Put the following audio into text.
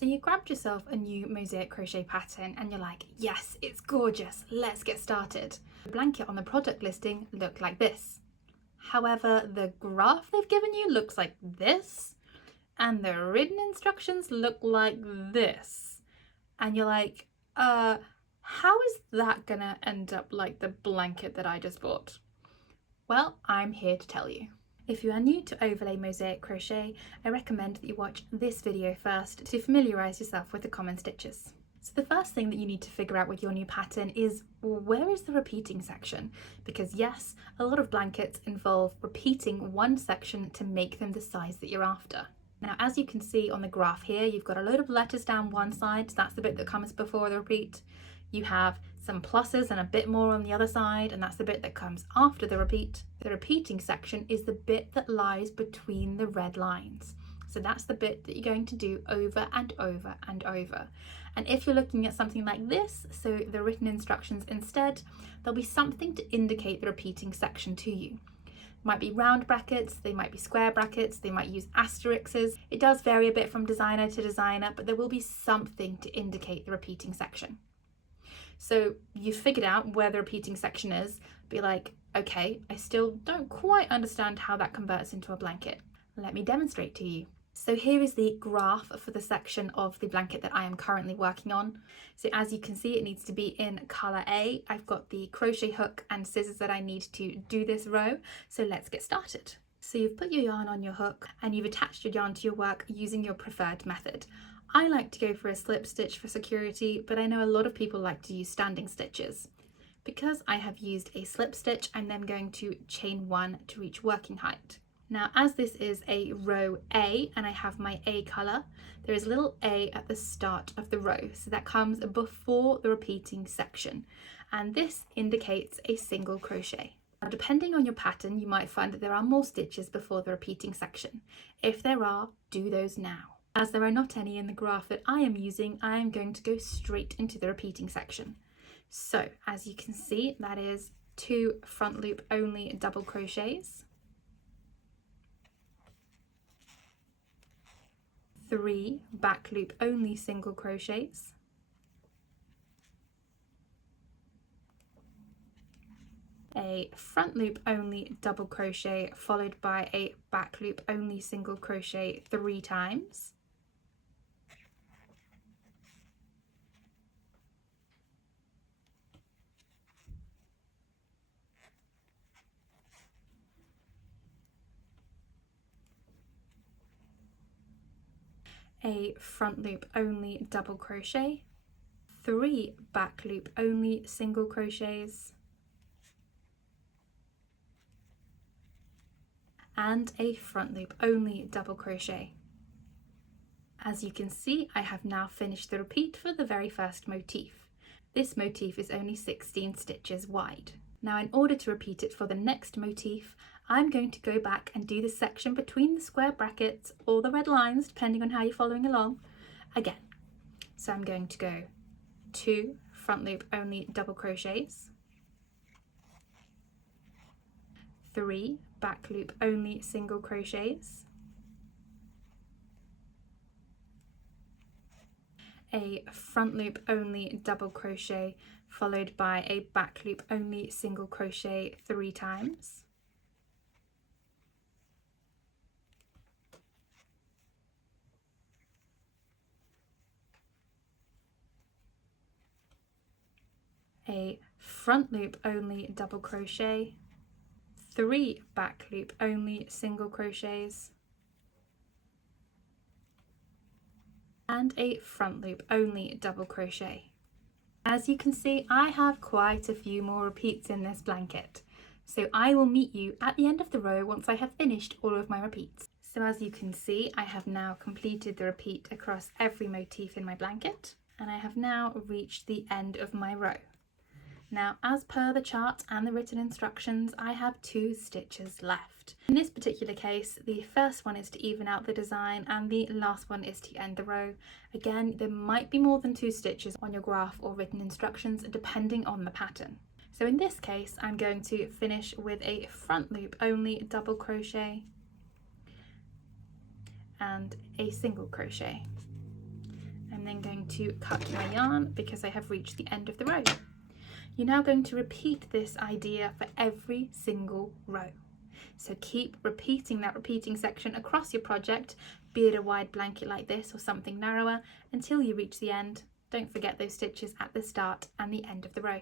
So you grabbed yourself a new Mosaic Crochet pattern and you're like, yes, it's gorgeous, let's get started. The blanket on the product listing looked like this. However, the graph they've given you looks like this, and the written instructions look like this. And you're like, how is that gonna end up like the blanket that I just bought? Well, I'm here to tell you. If you are new to overlay mosaic crochet, I recommend that you watch this video first to familiarise yourself with the common stitches. So the first thing that you need to figure out with your new pattern is, where is the repeating section? Because yes, a lot of blankets involve repeating one section to make them the size that you're after. Now, as you can see on the graph here, you've got a load of letters down one side, so that's the bit that comes before the repeat. You have some pluses and a bit more on the other side, and that's the bit that comes after the repeat. The repeating section is the bit that lies between the red lines. So that's the bit that you're going to do over and over and over. And if you're looking at something like this, so the written instructions instead, there'll be something to indicate the repeating section to you. Might be round brackets, they might be square brackets, they might use asterisks. It does vary a bit from designer to designer, but there will be something to indicate the repeating section. So you figured out where the repeating section is, be like, okay, I still don't quite understand how that converts into a blanket. Let me demonstrate to you. So here is the graph for the section of the blanket that I am currently working on. So as you can see, it needs to be in colour A. I've got the crochet hook and scissors that I need to do this row. So let's get started. So you've put your yarn on your hook and you've attached your yarn to your work using your preferred method. I like to go for a slip stitch for security, but I know a lot of people like to use standing stitches. Because I have used a slip stitch, I'm then going to chain 1 to reach working height. Now, as this is a row A and I have my A colour, there is a little A at the start of the row, so that comes before the repeating section, and this indicates a single crochet. Now, depending on your pattern, you might find that there are more stitches before the repeating section. If there are, do those now. As there are not any in the graph that I am using, I am going to go straight into the repeating section. So as you can see, that is 2 front loop only double crochets, 3 back loop only single crochets, a front loop only double crochet followed by a back loop only single crochet 3 times, a front loop only double crochet, 3 back loop only single crochets, and a front loop only double crochet. As you can see, I have now finished the repeat for the very first motif. This motif is only 16 stitches wide. Now, in order to repeat it for the next motif, I'm going to go back and do the section between the square brackets or the red lines, depending on how you're following along, again. So I'm going to go 2 front loop only double crochets, 3 back loop only single crochets, a front loop only double crochet followed by a back loop only single crochet 3 times, a front loop only double crochet, 3 back loop only single crochets, and a front loop only double crochet. As you can see, I have quite a few more repeats in this blanket, so I will meet you at the end of the row once I have finished all of my repeats. So as you can see, I have now completed the repeat across every motif in my blanket, and I have now reached the end of my row. Now, as per the chart and the written instructions, I have 2 stitches left. In this particular case, the first one is to even out the design and the last one is to end the row. Again, there might be more than 2 stitches on your graph or written instructions depending on the pattern. So in this case, I'm going to finish with a front loop only double crochet and a single crochet. then going to cut my yarn because I have reached the end of the row. You're now going to repeat this idea for every single row. So keep repeating that repeating section across your project, be it a wide blanket like this or something narrower, until you reach the end. Don't forget those stitches at the start and the end of the row.